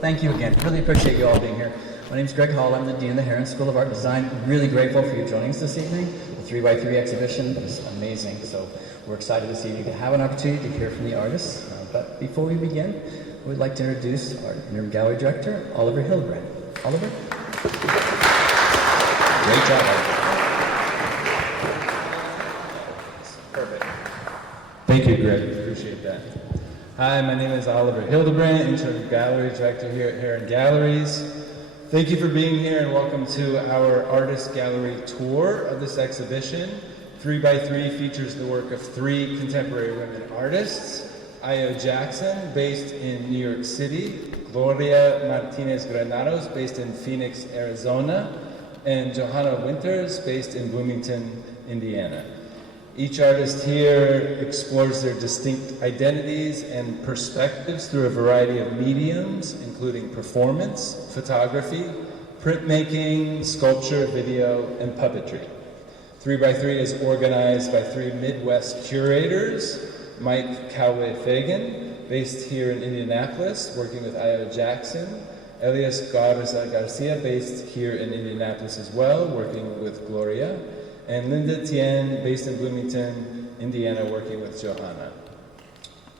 Thank you again. Really appreciate you all being here. My name is Greg Hall. I'm the Dean of the Herron School of Art and Design. Really grateful for you joining us this evening. The 3x3 exhibition is amazing, so we're excited to see if you can have an opportunity to hear from the artists. But before we begin, we'd like to introduce our Herron Gallery Director, Oliver Hildebrand. Oliver? Great job, Oliver. Perfect. Thank you, Greg. Appreciate that. Hi, my name is Oliver Hildebrand, Interim Gallery Director here at Herron Galleries. Thank you for being here and welcome to our Artist Gallery tour of this exhibition. 3x3 features the work of 3 contemporary women artists: Ayo Jackson, based in New York City; Gloria Martinez-Granados, based in Phoenix, Arizona; and Johanna Winters, based in Bloomington, Indiana. Each artist here explores their distinct identities and perspectives through a variety of mediums, including performance, photography, printmaking, sculpture, video, and puppetry. 3x3 is organized by 3 Midwest curators: Mike Calway-Fagen, based here in Indianapolis, working with Ayo Jackson; Elias Garza Garcia, based here in Indianapolis as well, working with Gloria; and Tien, based in Bloomington, Indiana, working with Johanna.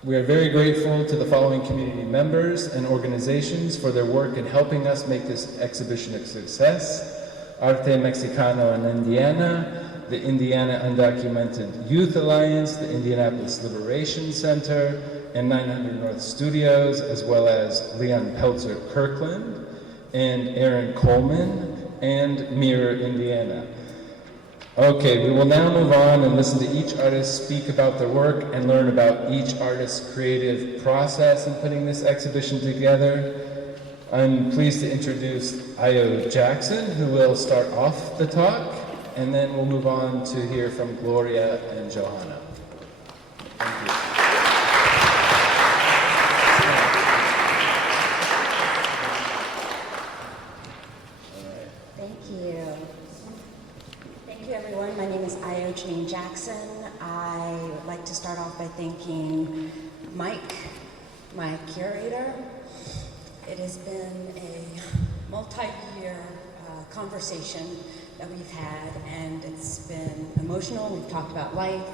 We are very grateful to the following community members and organizations for their work in helping us make this exhibition a success: Arte Mexicano in Indiana, the Indiana Undocumented Youth Alliance, the Indianapolis Liberation Center, and 900 North Studios, as well as Leon Peltzer Kirkland, and Aaron Coleman, and Mirror, Indiana. Okay, we will now move on and listen to each artist speak about their work and learn about each artist's creative process in putting this exhibition together. I'm pleased to introduce Ayo Jackson, who will start off the talk, and then we'll move on to hear from Gloria and Johanna. Thank you. Everyone, my name is Ayo Jackson. I would like to start off by thanking Mike, my curator. It has been a multi-year conversation that we've had, and it's been emotional. We've talked about life,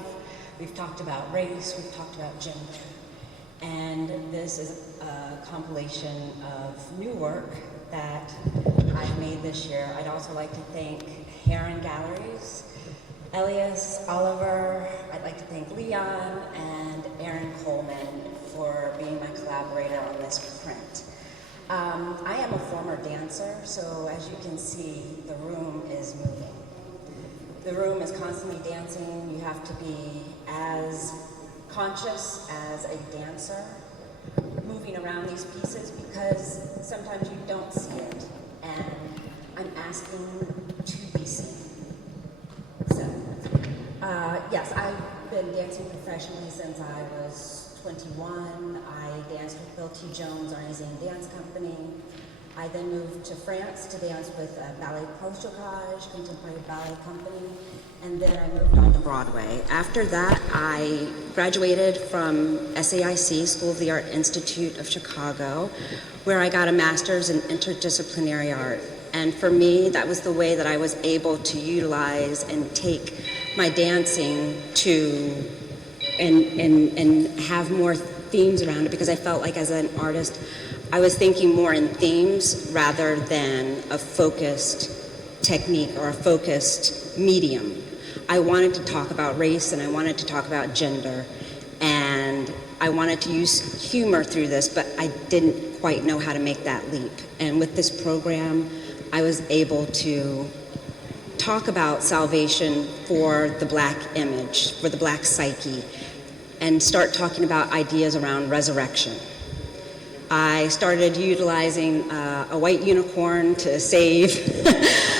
we've talked about race, we've talked about gender. And this is a compilation of new work that I've made this year. I'd also like to thank Herron Galleries, Elias, Oliver. I'd like to thank Leon and Aaron Coleman for being my collaborator on this print. I am a former dancer, so as you can see, the room is moving. The room is constantly dancing. You have to be as conscious as a dancer moving around these pieces, because sometimes you don't see it, and I'm asking to be seen. So, yes, I've been dancing professionally since I was 21. I danced with Bill T. Jones on his own dance company. I then moved to France to dance with Ballet Pochocage, contemporary ballet company, and then I moved on to Broadway. After that, I graduated from SAIC, School of the Art Institute of Chicago, where I got a master's in interdisciplinary art. And for me, that was the way that I was able to utilize and take my dancing to and have more themes around it, because I felt like as an artist, I was thinking more in themes rather than a focused technique or a focused medium. I wanted to talk about race, and I wanted to talk about gender, and I wanted to use humor through this, but I didn't quite know how to make that leap. And with this program, I was able to talk about salvation for the Black image, for the Black psyche, and start talking about ideas around resurrection. I started utilizing a white unicorn to save.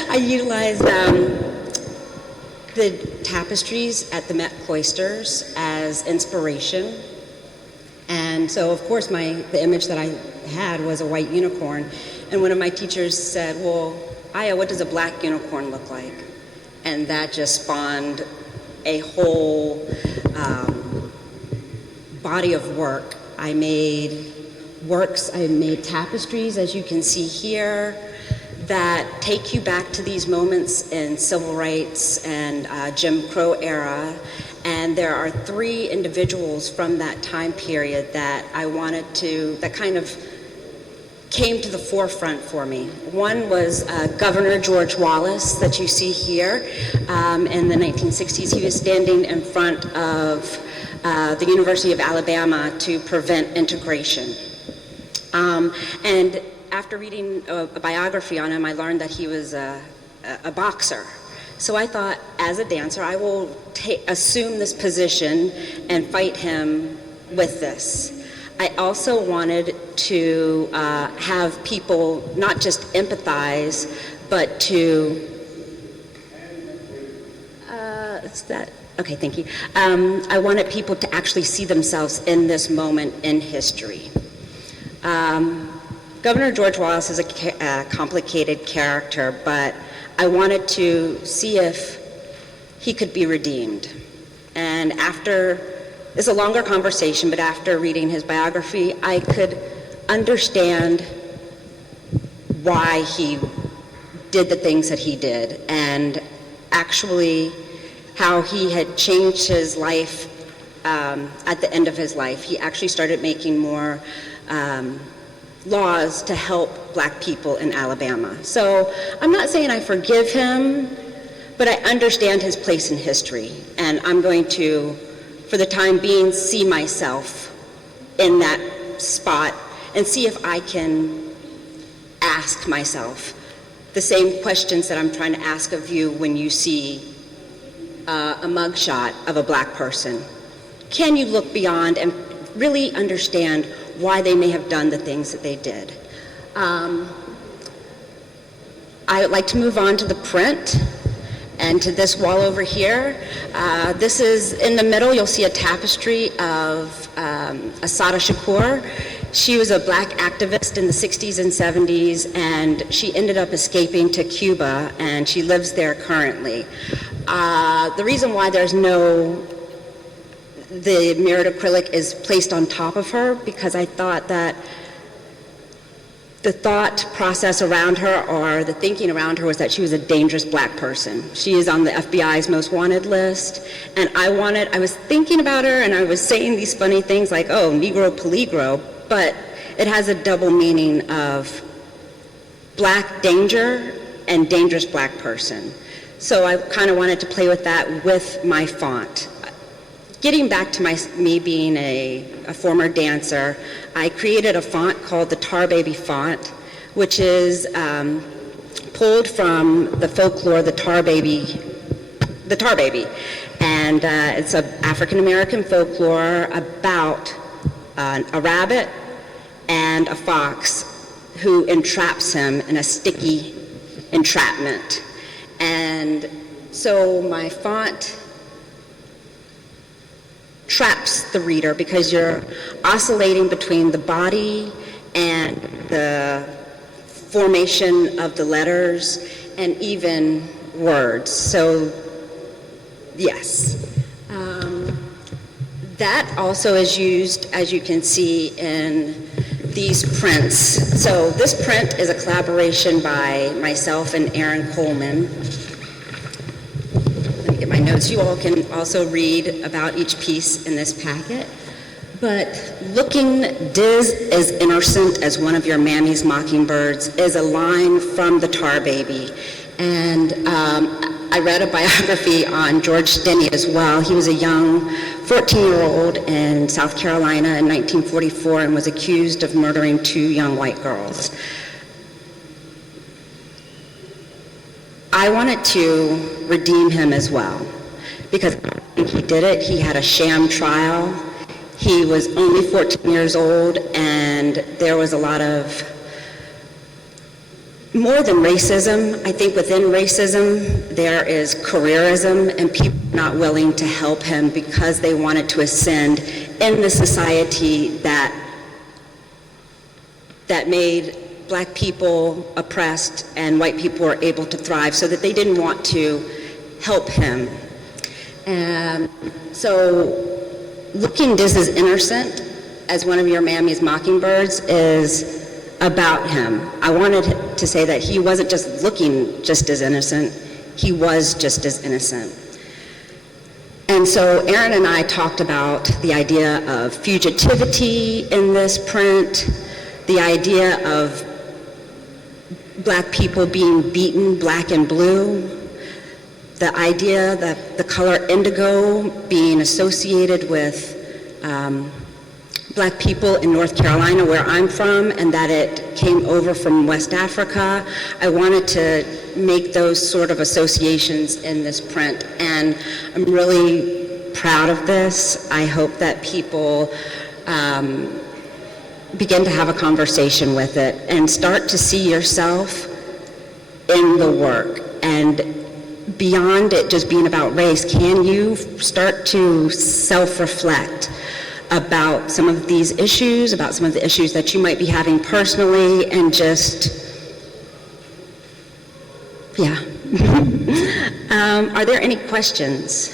I utilized the tapestries at the Met Cloisters as inspiration. And so, of course, the image that I had was a white unicorn. And one of my teachers said, well, Aya, what does a black unicorn look like? And that just spawned a whole body of work. I made works. I made tapestries, as you can see here, that take you back to these moments in civil rights and Jim Crow era. And there are 3 individuals from that time period that that kind of came to the forefront for me. One was Governor George Wallace, that you see here. In the 1960s, he was standing in front of the University of Alabama to prevent integration. And after reading a biography on him, I learned that he was a boxer. So I thought, as a dancer, I will assume this position and fight him with this. I also wanted to have people not just empathize, but to, okay, thank you. I wanted people to actually see themselves in this moment in history. Governor George Wallace is a complicated character, but I wanted to see if he could be redeemed. And it's a longer conversation, but after reading his biography, I could understand why he did the things that he did, and actually how he had changed his life at the end of his life. He actually started making more laws to help Black people in Alabama. So I'm not saying I forgive him, but I understand his place in history, and I'm going to, for the time being, see myself in that spot and see if I can ask myself the same questions that I'm trying to ask of you when you see a mugshot of a Black person. Can you look beyond and really understand why they may have done the things that they did? I would like to move on to the print and to this wall over here. This is, in the middle, you'll see a tapestry of Assata Shakur. She was a Black activist in the 60s and 70s, and she ended up escaping to Cuba, and she lives there currently. The reason why the mirrored acrylic is placed on top of her, because I thought that the thought process around her, or the thinking around her, was that she was a dangerous Black person. She is on the FBI's most wanted list, and I was thinking about her, and I was saying these funny things like, oh, Negro peligro, but it has a double meaning of Black danger and dangerous Black person. So I kind of wanted to play with that with my font. Getting back to me being a former dancer, I created a font called the Tar Baby font, which is pulled from the folklore, the Tar Baby. And it's an African-American folklore about a rabbit and a fox who entraps him in a sticky entrapment. And so my font traps the reader, because you're oscillating between the body and the formation of the letters and even words. So yes. That also is used, as you can see, in these prints. So this print is a collaboration by myself and Aaron Coleman. Let me get my notes. You all can also read about each piece in this packet. But looking Diz as innocent as one of your mammy's mockingbirds is a line from the Tar Baby. And I read a biography on George Denny as well. He was a young 14-year-old in South Carolina in 1944 and was accused of murdering 2 young white girls. I wanted to redeem him as well, because I think he did it. He had a sham trial. He was only 14 years old, and there was a lot of, more than racism, I think within racism, there is careerism, and people not willing to help him because they wanted to ascend in the society that made Black people oppressed and white people were able to thrive, so that they didn't want to help him. And so looking Diz as innocent as one of your Mammy's Mockingbirds is about him. I wanted to say that he wasn't just looking just as innocent, he was just as innocent. And so Aaron and I talked about the idea of fugitivity in this print, the idea of Black people being beaten black and blue, the idea that the color indigo being associated with Black people in North Carolina, where I'm from, and that it came over from West Africa. I wanted to make those sort of associations in this print, and I'm really proud of this. I hope that people begin to have a conversation with it and start to see yourself in the work. And beyond it just being about race, can you start to self-reflect about some of these issues, about some of the issues that you might be having personally, and just, yeah. Are there any questions?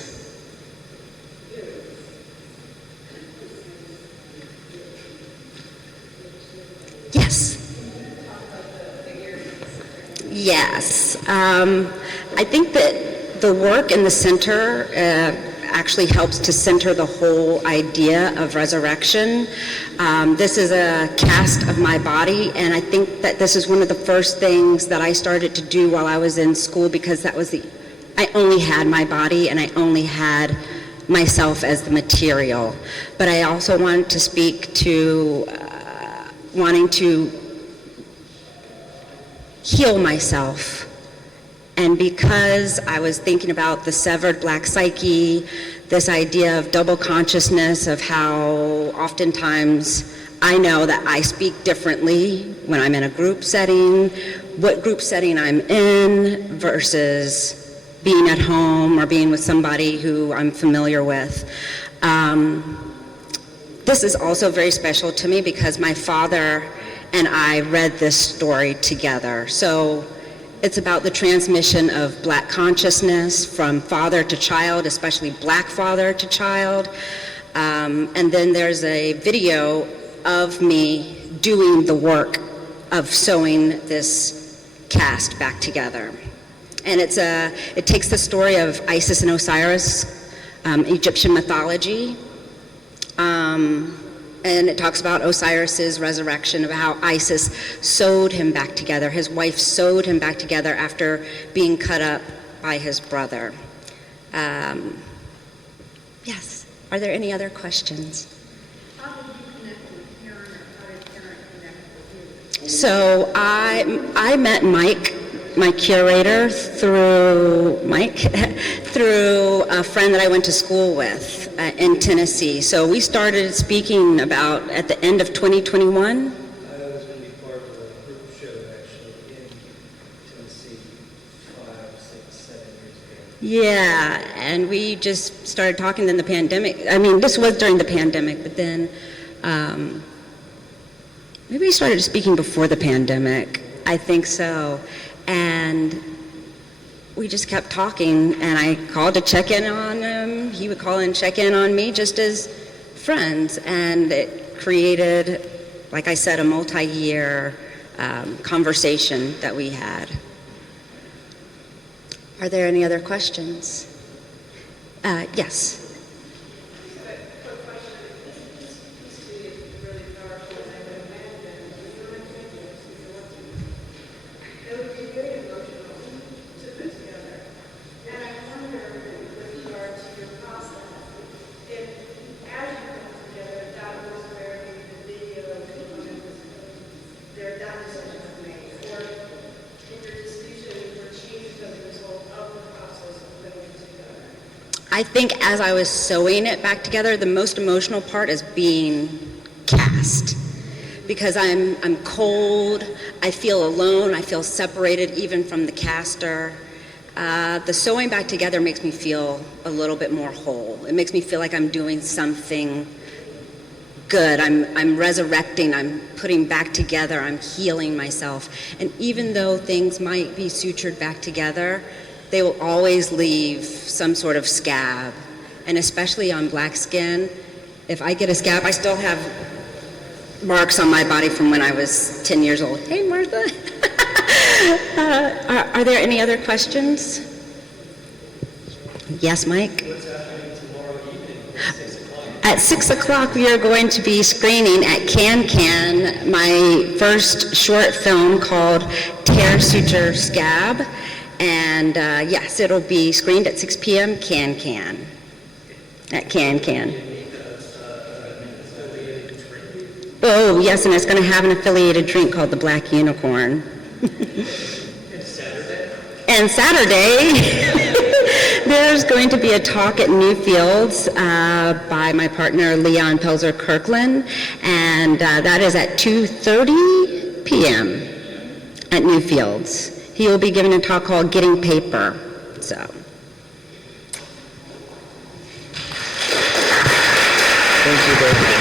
Yes. Yes. I think that the work in the center actually helps to center the whole idea of resurrection. This is a cast of my body, and I think that this is one of the first things that I started to do while I was in school, because I only had my body and I only had myself as the material. But I also wanted to speak to wanting to heal myself. And because I was thinking about the severed Black psyche, this idea of double consciousness, of how oftentimes I know that I speak differently when I'm in a group setting, what group setting I'm in versus being at home or being with somebody who I'm familiar with. This is also very special to me because my father and I read this story together. So it's about the transmission of Black consciousness from father to child, especially Black father to child. And then there's a video of me doing the work of sewing this cast back together. And it takes the story of Isis and Osiris, Egyptian mythology, and it talks about Osiris's resurrection, of how Isis sewed him back together. His wife sewed him back together after being cut up by his brother. Yes, are there any other questions? How did you connect with Herron, or how did Herron connect with you? So I met Mike, my curator, through a friend that I went to school with in Tennessee. So we started speaking about at the end of 2021. I was going to be part of a group show actually in Tennessee 5, 6, 7 years ago. Yeah, and we just started talking in the pandemic. I mean, this was during the pandemic, but then maybe we started speaking before the pandemic. I think so. And we just kept talking, and I called to check in on him. He would call and check in on me just as friends. And it created, like I said, a multi-year conversation that we had. Are there any other questions? Yes. I think as I was sewing it back together, the most emotional part is being cast. Because I'm cold, I feel alone, I feel separated even from the caster. The sewing back together makes me feel a little bit more whole. It makes me feel like I'm doing something good. I'm resurrecting, I'm putting back together, I'm healing myself. And even though things might be sutured back together, they will always leave some sort of scab. And especially on Black skin, if I get a scab, I still have marks on my body from when I was 10 years old. Hey, Martha. Are there any other questions? Yes, Mike? What's happening tomorrow evening at 6 o'clock? At 6 o'clock, we are going to be screening at Can my first short film called Tear, Suture, Scab. And yes, it'll be screened at 6 p.m. At Can. Oh, yes, and it's going to have an affiliated drink called the Black Unicorn. And Saturday, there's going to be a talk at Newfields by my partner Leon Pelzer-Kirkland, and that is at 2:30 p.m. at Newfields. He will be giving a talk called Getting Paper. So. Thank you very much.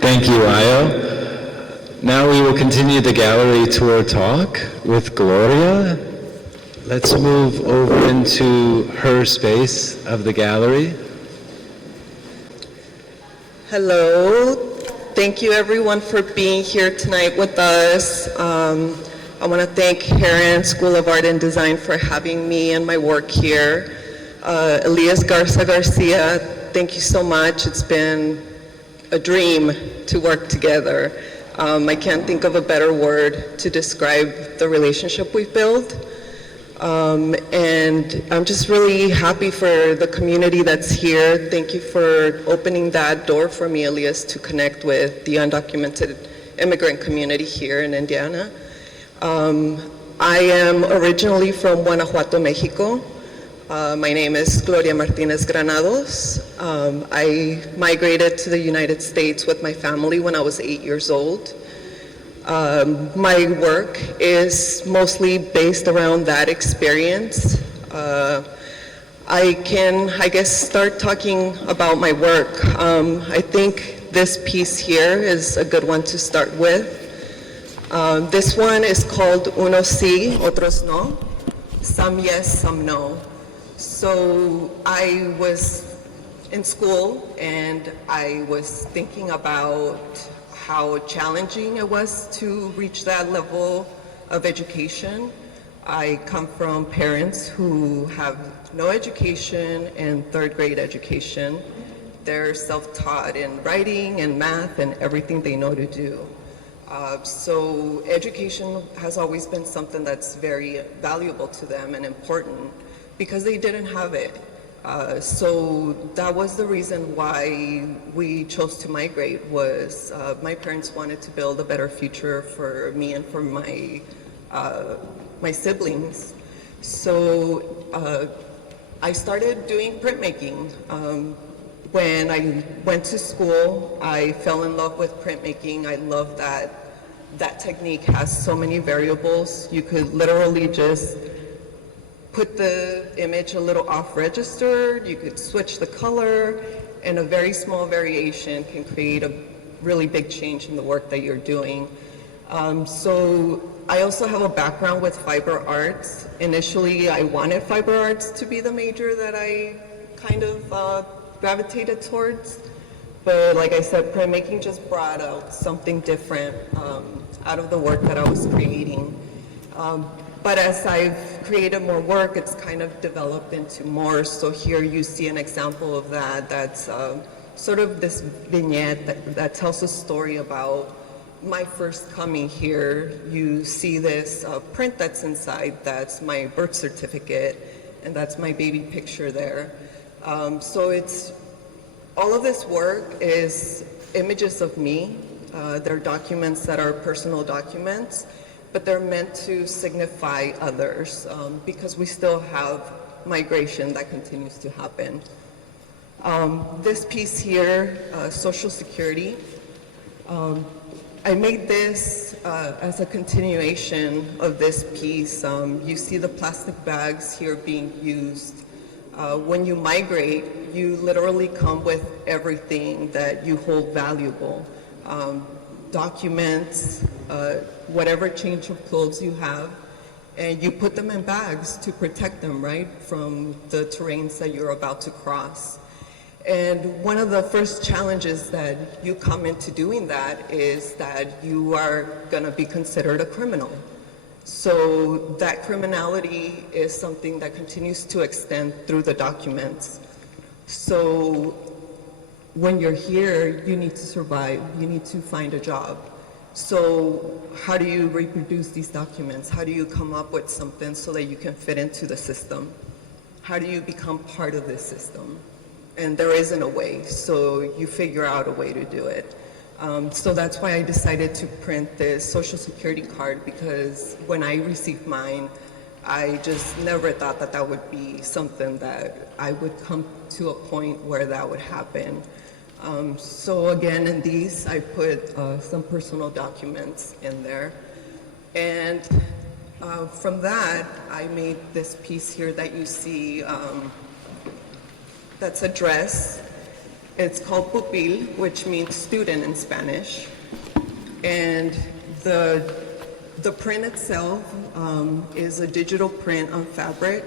Thank you, Ayo. Now we will continue the gallery tour talk with Gloria. Let's move over into her space of the gallery. Hello. Thank you everyone for being here tonight with us. I want to thank Herron School of Art and Design for having me and my work here. Elias Garza Garcia, thank you so much. It's been a dream to work together. I can't think of a better word to describe the relationship we've built. And I'm just really happy for the community that's here. Thank you for opening that door for me, Elias, to connect with the undocumented immigrant community here in Indiana. I am originally from Guanajuato, Mexico. My name is Gloria Martinez-Granados. I migrated to the United States with my family when I was 8 years old. My work is mostly based around that experience. I can, start talking about my work. I think this piece here is a good one to start with. This one is called Unos sí, otros no. Some yes, some no. So I was in school and I was thinking about how challenging it was to reach that level of education. I come from parents who have no education and third grade education. They're self-taught in writing and math and everything they know to do. So education has always been something that's very valuable to them and important because they didn't have it. So that was the reason why we chose to migrate was my parents wanted to build a better future for me and for my siblings. So I started doing printmaking. When I went to school, I fell in love with printmaking. I love that technique has so many variables. You could literally just put the image a little off register, you could switch the color, and a very small variation can create a really big change in the work that you're doing. So I also have a background with fiber arts. Initially, I wanted fiber arts to be the major that I kind of gravitated towards. But like I said, printmaking just brought out something different out of the work that I was creating. But as I've created more work, it's kind of developed into more. So here you see an example of that. That's sort of this vignette that tells a story about my first coming here. You see this print that's inside. That's my birth certificate, and that's my baby picture there. So it's all of this work is images of me. They're documents that are personal documents, but they're meant to signify others because we still have migration that continues to happen. This piece here, Social Security, I made this as a continuation of this piece. You see the plastic bags here being used. When you migrate, you literally come with everything that you hold valuable. Documents, whatever change of clothes you have, and you put them in bags to protect them, right, from the terrains that you're about to cross. And one of the first challenges that you come into doing that is that you are going to be considered a criminal. So that criminality is something that continues to extend through the documents. So when you're here, you need to survive, you need to find a job. So how do you reproduce these documents? How do you come up with something so that you can fit into the system? How do you become part of this system? And there isn't a way, so you figure out a way to do it. So that's why I decided to print this Social Security card, because when I received mine, I just never thought that that would be something that I would come to a point where that would happen. So again, in these, I put some personal documents in there. And from that, I made this piece here that you see, that's a dress. It's called pupil, which means student in Spanish. And the print itself is a digital print on fabric.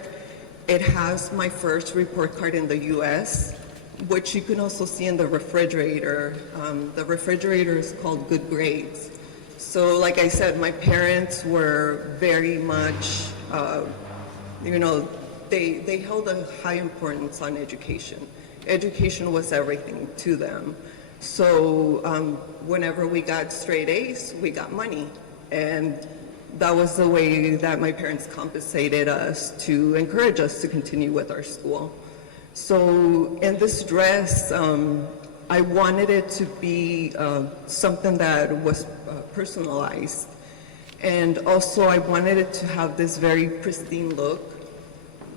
It has my first report card in the US, which you can also see in the refrigerator. The refrigerator is called Good Grades. So like I said, my parents were very much, they held a high importance on education. Education was everything to them. So whenever we got straight A's, we got money. And that was the way that my parents compensated us to encourage us to continue with our school. So in this dress, I wanted it to be something that was personalized. And also I wanted it to have this very pristine look.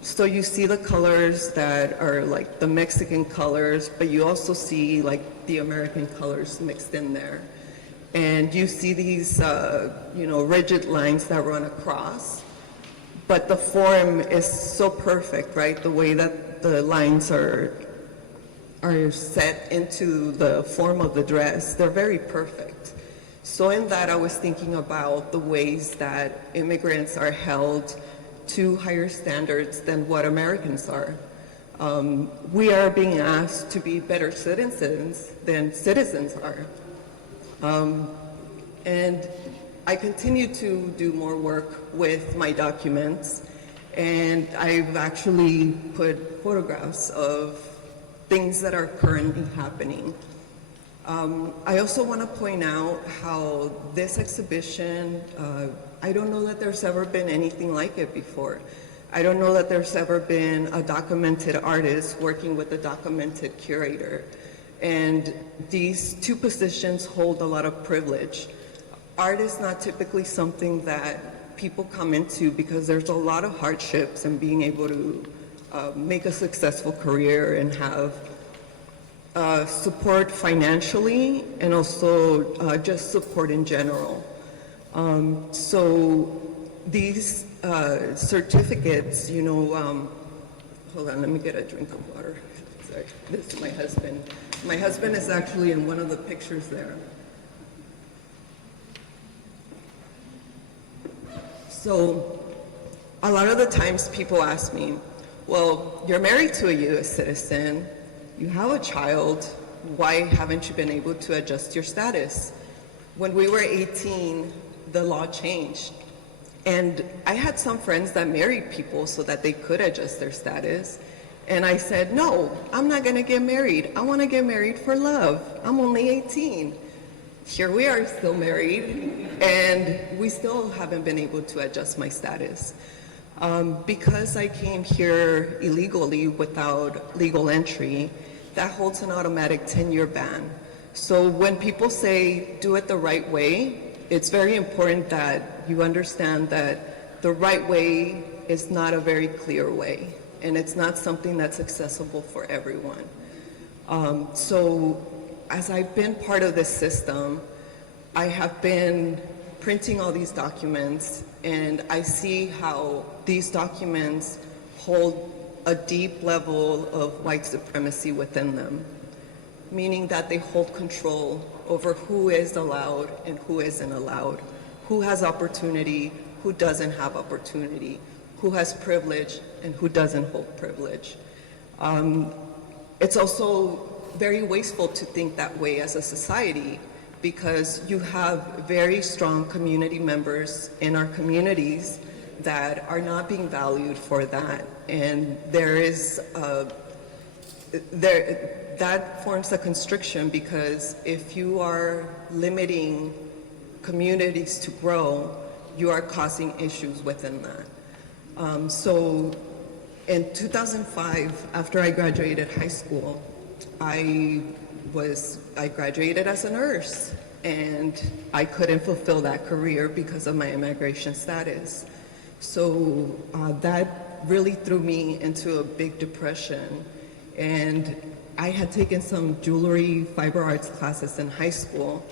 So you see the colors that are like the Mexican colors, but you also see like the American colors mixed in there. And you see these, rigid lines that run across, but the form is so perfect, right? The way that the lines are set into the form of the dress, they're very perfect. So in that, I was thinking about the ways that immigrants are held to higher standards than what Americans are. We are being asked to be better citizens than citizens are. And I continue to do more work with my documents, and I've actually put photographs of things that are currently happening. I also want to point out how this exhibition, I don't know that there's ever been anything like it before. I don't know that there's ever been a documented artist working with a documented curator. And these two positions hold a lot of privilege. Art is not typically something that people come into because there's a lot of hardships in being able to make a successful career and have support financially and also just support in general. So these certificates, hold on, let me get a drink of water. Sorry, this is my husband. My husband is actually in one of the pictures there. So a lot of the times people ask me, well, you're married to a US citizen, you have a child, why haven't you been able to adjust your status? When we were 18, the law changed. And I had some friends that married people so that they could adjust their status. And I said, no, I'm not gonna get married. I wanna get married for love. I'm only 18. Here we are still married, and we still haven't been able to adjust my status. Because I came here illegally without legal entry, that holds an automatic 10-year ban. So when people say, do it the right way, it's very important that you understand that the right way is not a very clear way, and it's not something that's accessible for everyone. So as I've been part of this system, I have been printing all these documents, and I see how these documents hold a deep level of white supremacy within them, meaning that they hold control over who is allowed and who isn't allowed, who has opportunity, who doesn't have opportunity, who has privilege and who doesn't hold privilege. It's also very wasteful to think that way as a society, because you have very strong community members in our communities that are not being valued for that. And that forms a constriction, because if you are limiting communities to grow, you are causing issues within that. So in 2005, after I graduated high school, I graduated as a nurse, and I couldn't fulfill that career because of my immigration status. So that really threw me into a big depression. And I had taken some jewelry fiber arts classes in high school.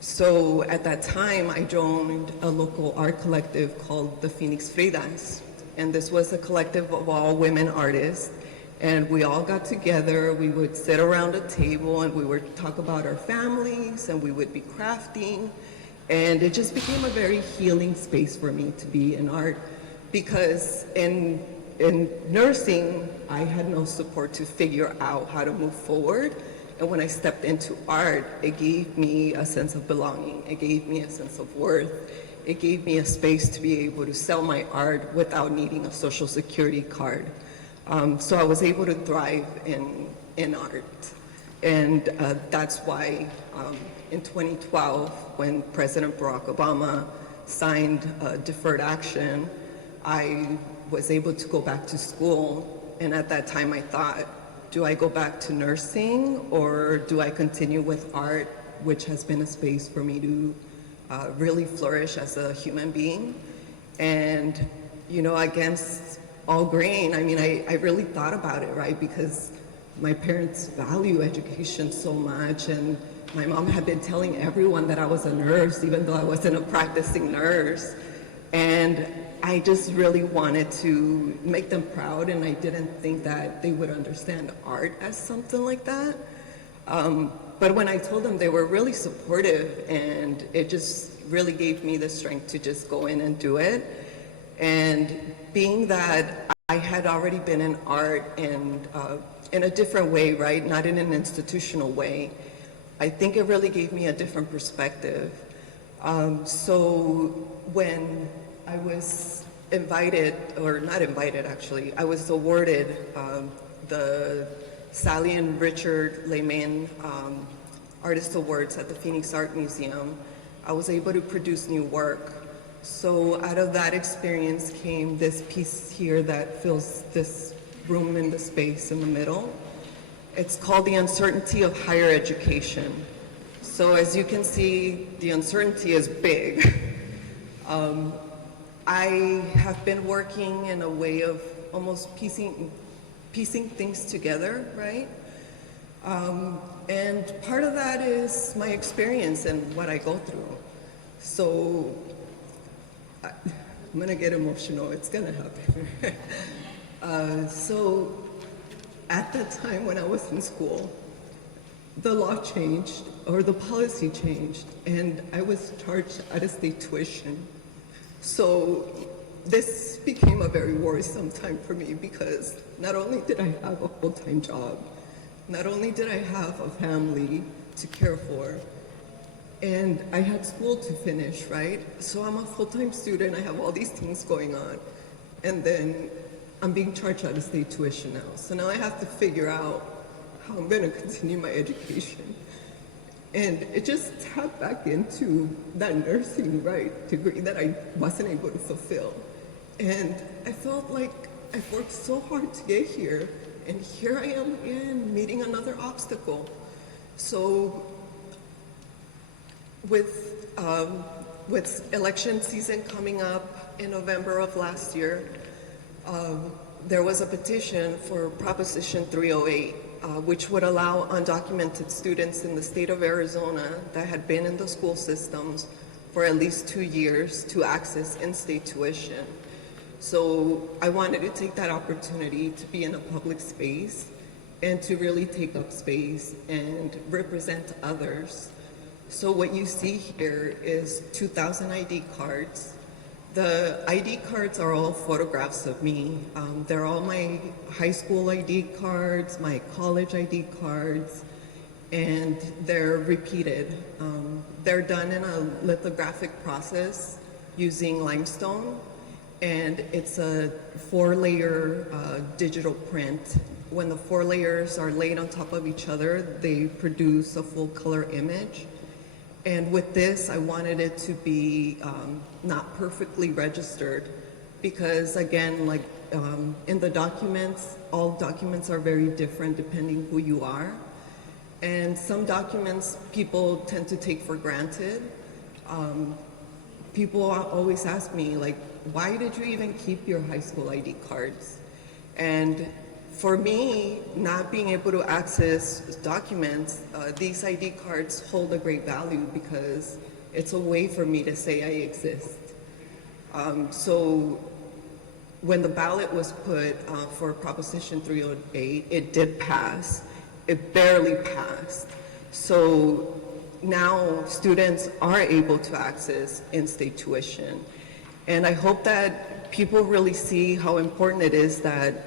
So at that time, I joined a local art collective called the Phoenix Fridas. And this was a collective of all women artists. And we all got together, we would sit around a table and we would talk about our families, and we would be crafting. And it just became a very healing space for me to be in art, because in nursing, I had no support to figure out how to move forward. And when I stepped into art, it gave me a sense of belonging. It gave me a sense of worth. It gave me a space to be able to sell my art without needing a social security card. So I was able to thrive in art. And that's why in 2012, when President Barack Obama signed deferred action, I was able to go back to school. And at that time I thought, do I go back to nursing, or do I continue with art, which has been a space for me to really flourish as a human being? And, you know, against all grain, I mean, I really thought about it, right? Because my parents value education so much, and my mom had been telling everyone that I was a nurse, even though I wasn't a practicing nurse. And I just really wanted to make them proud, and I didn't think that they would understand art as something like that. But when I told them, they were really supportive, and it just really gave me the strength to just go in and do it. And being that I had already been in art and in a different way, right? Not in an institutional way, I think it really gave me a different perspective. So when I was invited, or not invited actually, I was awarded the Sally and Richard Lehman Artist Awards at the Phoenix Art Museum. I was able to produce new work. So out of that experience came this piece here that fills this room in the space in the middle. It's called The Uncertainty of Higher Education. So as you can see, the uncertainty is big. I have been working in a way of almost piecing things together, right? And part of that is my experience and what I go through. So I'm gonna get emotional, it's gonna happen. So at the time when I was in school, the law changed, or the policy changed, and I was charged out-of-state tuition. So this became a very worrisome time for me, because not only did I have a full-time job, not only did I have a family to care for, and I had school to finish, right? So I'm a full-time student, I have all these things going on, and then I'm being charged out-of-state tuition now. So now I have to figure out how I'm gonna continue my education. And it just tapped back into that nursing, right, degree that I wasn't able to fulfill. And I felt like I've worked so hard to get here, and here I am again, meeting another obstacle. So with election season coming up in November of last year, there was a petition for Proposition 308, which would allow undocumented students in the state of Arizona that had been in the school systems for at least 2 years to access in-state tuition. So I wanted to take that opportunity to be in a public space and to really take up space and represent others. So what you see here is 2,000 ID cards The ID cards are all photographs of me. They're all my high school ID cards, my college ID cards, and they're repeated. They're done in a lithographic process using limestone, and it's a 4-layer digital print. When the 4 layers are laid on top of each other, they produce a full color image. And with this, I wanted it to be not perfectly registered because, again, like in the documents, all documents are very different depending who you are. And some documents people tend to take for granted. People always ask me, like, why did you even keep your high school ID cards? And for me, not being able to access documents, these ID cards hold a great value because it's a way for me to say I exist. So when the ballot was put for Proposition 308, it did pass. It barely passed. So now students are able to access in-state tuition. And I hope that people really see how important it is that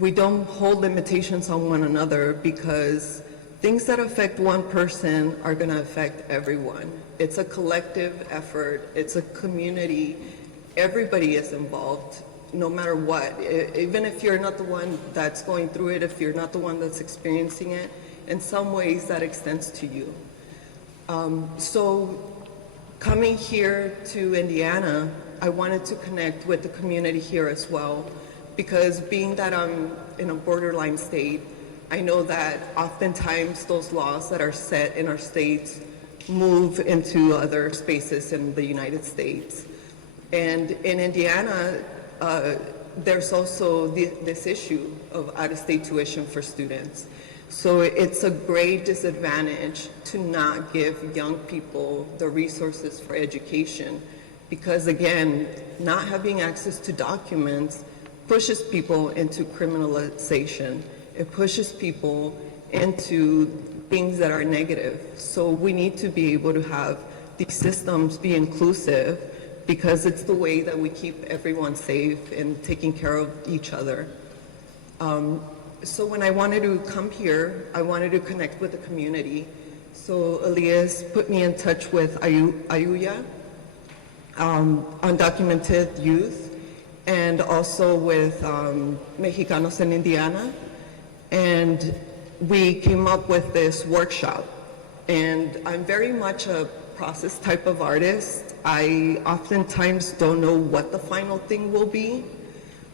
we don't hold limitations on one another, because things that affect one person are going to affect everyone. It's a collective effort. It's a community. Everybody is involved, no matter what. Even if you're not the one that's going through it, if you're not the one that's experiencing it, in some ways that extends to you. So coming here to Indiana, I wanted to connect with the community here as well, because being that I'm in a borderline state, I know that oftentimes those laws that are set in our states move into other spaces in the United States. And in Indiana, there's also this issue of out-of-state tuition for students. So it's a great disadvantage to not give young people the resources for education, because again, not having access to documents pushes people into criminalization. It pushes people into things that are negative. So we need to be able to have these systems be inclusive, because it's the way that we keep everyone safe and taking care of each other. So when I wanted to come here, I wanted to connect with the community. So Elias put me in touch with Ayo, Undocumented Youth, and also with Mexicanos in Indiana. And we came up with this workshop. And I'm very much a process type of artist. I oftentimes don't know what the final thing will be.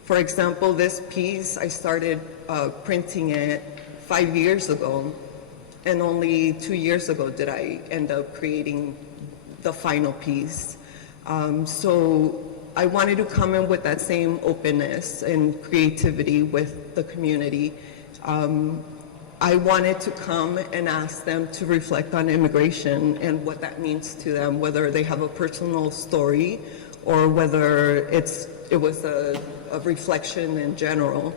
For example, this piece, I started printing it 5 years ago, and only 2 years ago did I end up creating the final piece. So I wanted to come in with that same openness and creativity with the community. I wanted to come and ask them to reflect on immigration and what that means to them, whether they have a personal story or whether it was a reflection in general.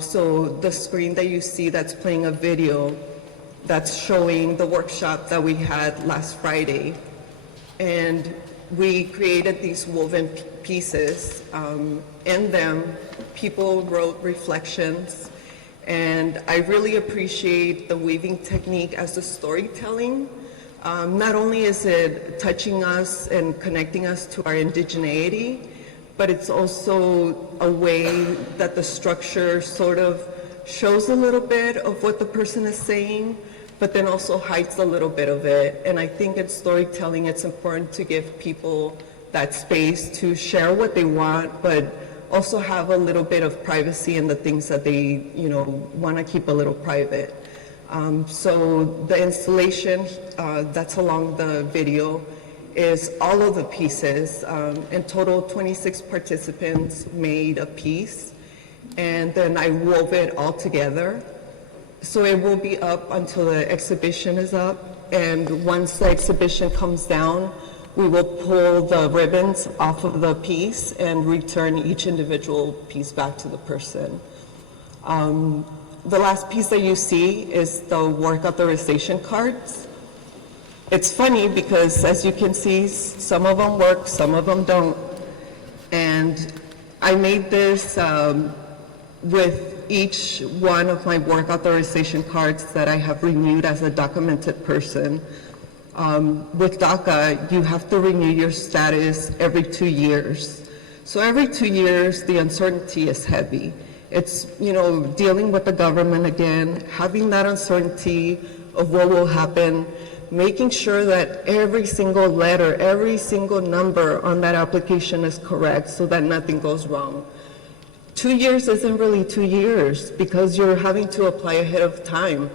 So the screen that you see that's playing a video that's showing the workshop that we had last Friday. And we created these woven pieces. In them, people wrote reflections. And I really appreciate the weaving technique as a storytelling. Not only is it touching us and connecting us to our indigeneity, but it's also a way that the structure sort of shows a little bit of what the person is saying, but then also hides a little bit of it. And I think in storytelling, it's important to give people that space to share what they want, but also have a little bit of privacy in the things that they, want to keep a little private. So the installation that's along the video is all of the pieces. In total, 26 participants made a piece, and then I wove it all together. So it will be up until the exhibition is up, and once the exhibition comes down, we will pull the ribbons off of the piece and return each individual piece back to the person. The last piece that you see is the work authorization cards. It's funny because, as you can see, some of them work, some of them don't. I made this with each one of my work authorization cards that I have renewed as a documented person. With DACA, you have to renew your status every 2 years. So every 2 years, the uncertainty is heavy. It's, dealing with the government again, having that uncertainty of what will happen, making sure that every single letter, every single number on that application is correct so that nothing goes wrong. 2 years isn't really 2 years because you're having to apply ahead of time.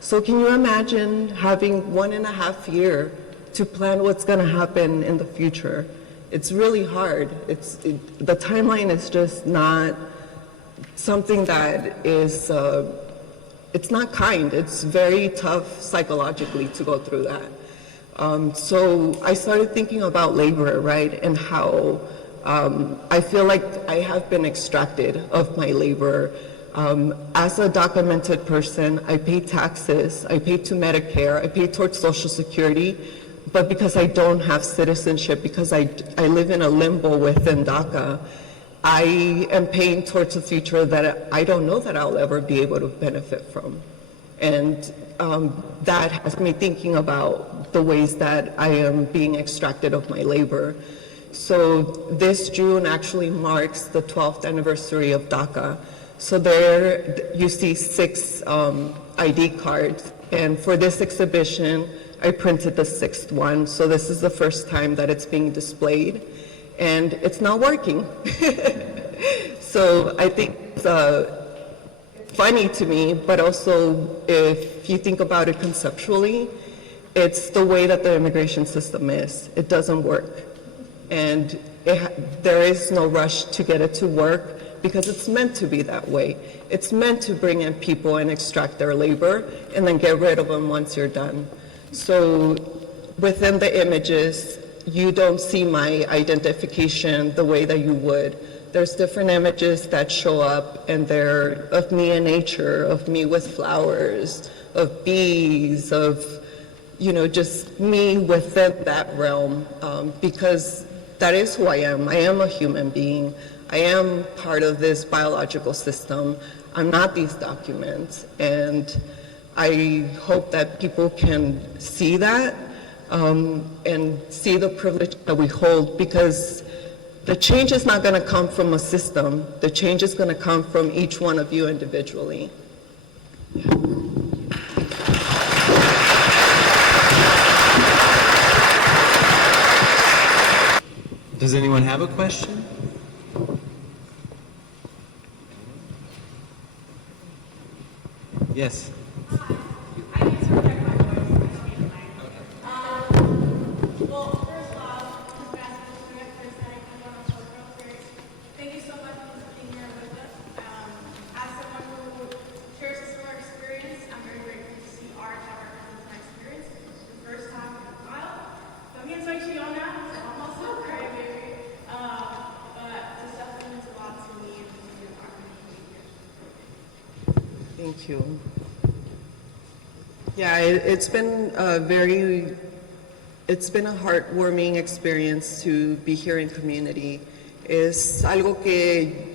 So can you imagine having 1.5 years to plan what's going to happen in the future? It's really hard. The timeline is just not something that is, it's not kind. It's very tough psychologically to go through that. So I started thinking about labor, right, and how I feel like I have been extracted of my labor. As a documented person, I pay taxes, I pay to Medicare, I pay towards Social Security, but because I don't have citizenship, because I live in a limbo within DACA, I am paying towards a future that I don't know that I'll ever be able to benefit from. And that has me thinking about the ways that I am being extracted of my labor. So this June actually marks the 12th anniversary of DACA. So there you see 6 ID cards, and for this exhibition, I printed the 6th one. So this is the first time that it's being displayed, and it's not working. So I think it's funny to me, but also if you think about it conceptually, it's the way that the immigration system is. It doesn't work, and there is no rush to get it to work, because it's meant to be that way. It's meant to bring in people and extract their labor and then get rid of them once you're done. So within the images, you don't see my identification the way that you would. There's different images that show up, and they're of me in nature, of me with flowers, of bees, of, just me within that realm, because that is who I am. I am a human being. I am part of this biological system. I'm not these documents, and I hope that people can see that and see the privilege that we hold, because the change is not going to come from a system. The change is going to come from each one of you individually. Does anyone have a question? Yes. Thank you so much for being here with us. As someone who shares a similar experience, I'm very grateful to see art that represents my experience. It's the first time in a while. También soy chillona, so I'm also a crybaby. But this definitely means a lot to me and to the art community here. Thank you. Yeah, it's been a heartwarming experience to be here in community. Es algo que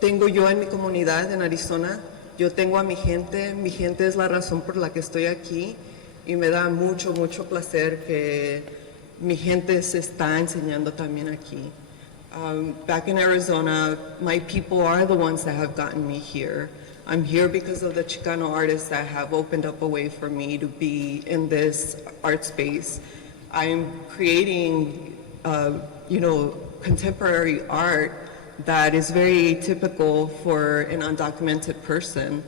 tengo yo en mi comunidad en Arizona. Yo tengo a mi gente es la razón por la que estoy aquí, y me da mucho, mucho placer que mi gente se está enseñando también aquí. Back in Arizona, my people are the ones that have gotten me here. I'm here because of the Chicano artists that have opened up a way for me to be in this art space. I'm creating, contemporary art that is very atypical for an undocumented person.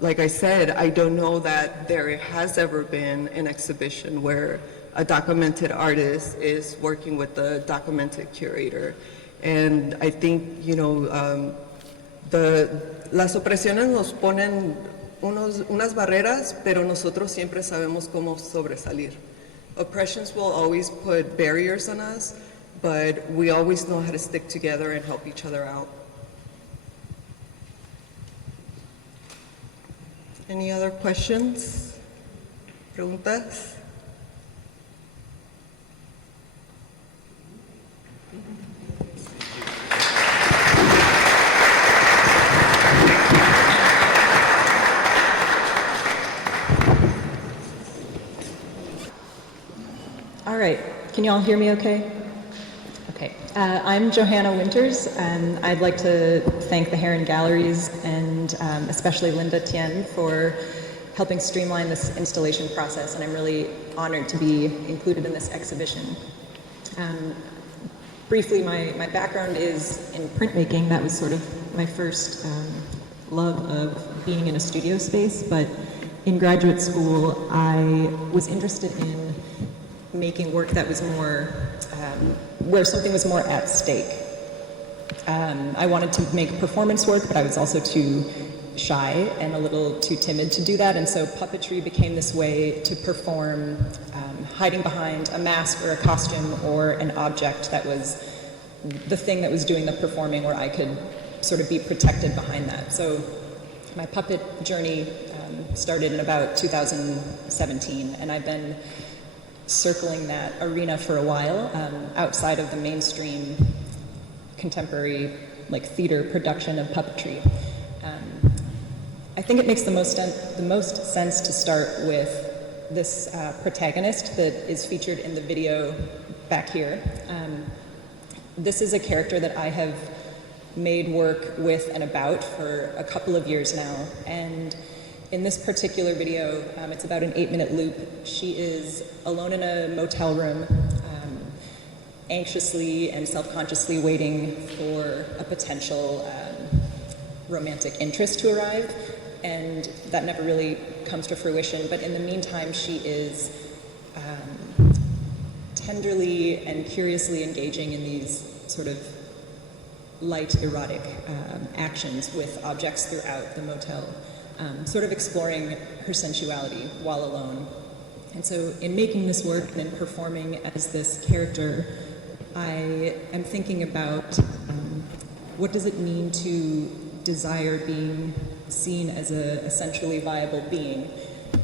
Like I said, I don't know that there has ever been an exhibition where a documented artist is working with a documented curator. And I think, las opresiones nos ponen unas barreras, pero nosotros siempre sabemos cómo sobresalir. Oppressions will always put barriers on us, but we always know how to stick together and help each other out. Any other questions? Preguntas? right, can you all hear me okay? Okay, I'm Johanna Winters, and I'd like to thank the Herron Galleries and especially Linda Tien for helping streamline this installation process, and I'm really honored to be included in this exhibition. Briefly, my background is in printmaking. That was sort of my first love of being in a studio space, but in graduate school, I was interested in making work that was more, where something was more at stake. I wanted to make performance work, but I was also too shy and a little too timid to do that, and so puppetry became this way to perform hiding behind a mask or a costume or an object that was the thing that was doing the performing, where I could sort of be protected behind that. So my puppet journey started in about 2017, and I've been circling that arena for a while, outside of the mainstream contemporary like theater production of puppetry. I think it makes the most sense to start with this protagonist that is featured in the video back here. This is a character that I have made work with and about for a couple of years now, and in this particular video, it's about an 8-minute loop. She is alone in a motel room, anxiously and self-consciously waiting for a potential romantic interest to arrive, and that never really comes to fruition. But in the meantime, she is tenderly and curiously engaging in these sort of light erotic actions with objects throughout the motel, sort of exploring her sensuality while alone. And so in making this work and in performing as this character, I am thinking about what does it mean to desire being seen as a essentially viable being,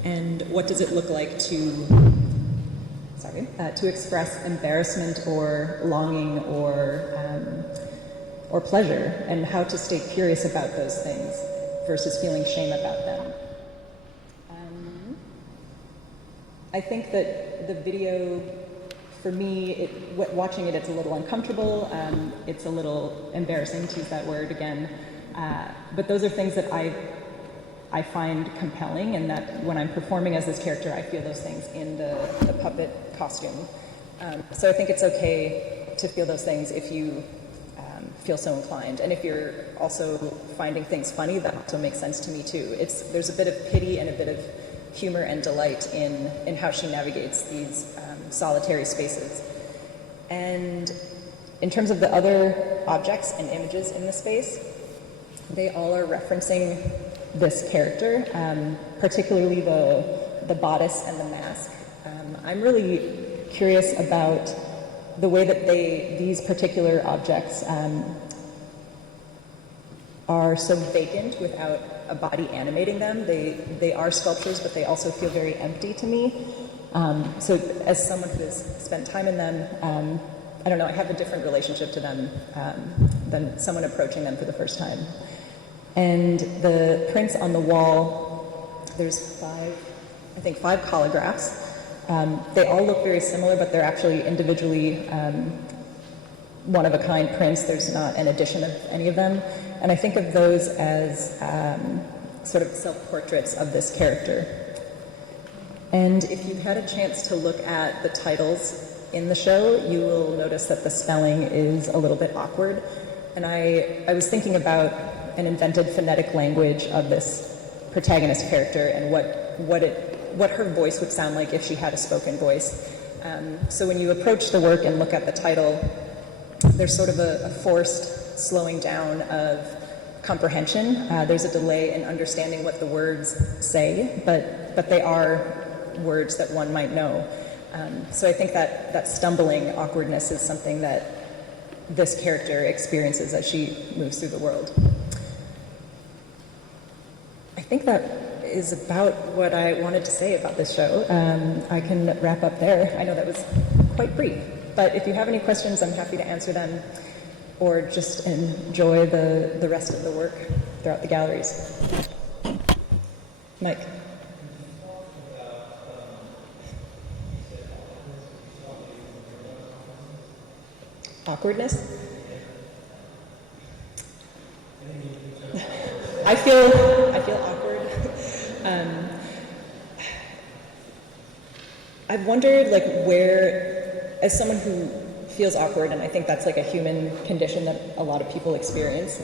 and what does it look like to express embarrassment or longing or pleasure, and how to stay curious about those things versus feeling shame about them. I think that the video, for me, watching it, it's a little uncomfortable, it's a little embarrassing, to use that word again, but those are things that I find compelling, and that when I'm performing as this character, I feel those things in the puppet costume. So I think it's okay to feel those things if you feel so inclined. And if you're also finding things funny, that also makes sense to me too. There's a bit of pity and a bit of humor and delight in how she navigates these solitary spaces. And in terms of the other objects and images in the space, they all are referencing this character, particularly the bodice and the mask. I'm really curious about the way that these particular objects are so vacant without a body animating them. They are sculptures, but they also feel very empty to me. So as someone who has spent time in them, I don't know, I have a different relationship to them than someone approaching them for the first time. And the prints on the wall, there's five collagraphs. They all look very similar, but they're actually individually one-of-a-kind prints. There's not an edition of any of them. And I think of those as sort of self-portraits of this character. And if you've had a chance to look at the titles in the show, you will notice that the spelling is a little bit awkward. And I was thinking about an invented phonetic language of this protagonist character and what her voice would sound like if she had a spoken voice. So when you approach the work and look at the title, there's sort of a forced slowing down of comprehension. There's a delay in understanding what the words say, but they are words that one might know. So I think that stumbling awkwardness is something that this character experiences as she moves through the world. I think that is about what I wanted to say about this show. I can wrap up there. I know that was quite brief, but if you have any questions, I'm happy to answer them, or just enjoy the rest of the work throughout the galleries. Mike. awkwardness. I feel awkward. I've wondered, like, where, as someone who feels awkward, and I think that's like a human condition that a lot of people experience,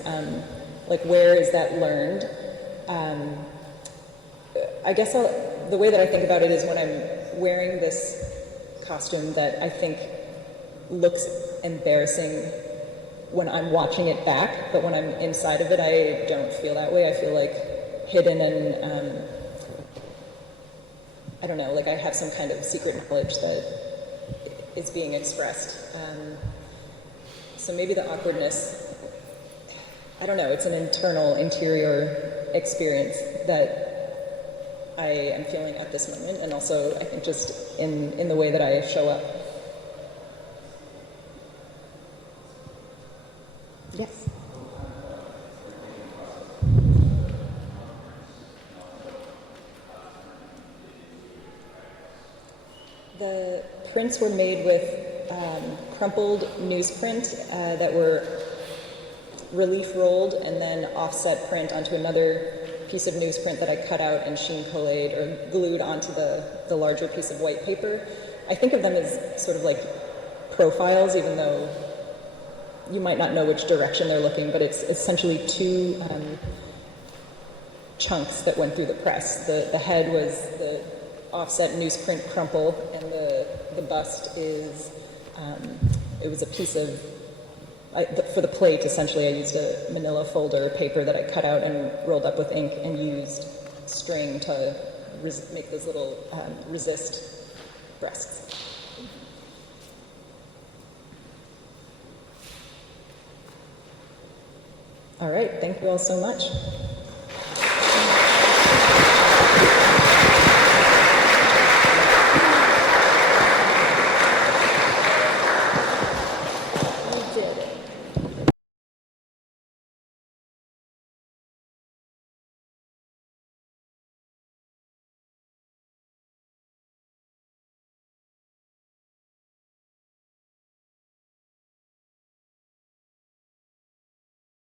like, where is that learned? I guess the way that I think about it is when I'm wearing this costume that I think looks embarrassing when I'm watching it back, but when I'm inside of it, I don't feel that way. I feel like hidden and, I don't know, like I have some kind of secret knowledge that is being expressed. So maybe the awkwardness, I don't know, it's an interior experience that I am feeling at this moment, and also I think just in the way that I show up. Yes. The prints were made with crumpled newsprint that were relief rolled and then offset print onto another piece of newsprint that I cut out and sheen collated or glued onto the larger piece of white paper. I think of them as sort of like profiles, even though you might not know which direction they're looking, but it's essentially two chunks that went through the press. The head was the offset newsprint crumple, and the bust is, it was a piece of, for the plate, essentially, I used a manila folder paper that I cut out and rolled up with ink and used string to make those little resist breasts. All right, thank you all so much.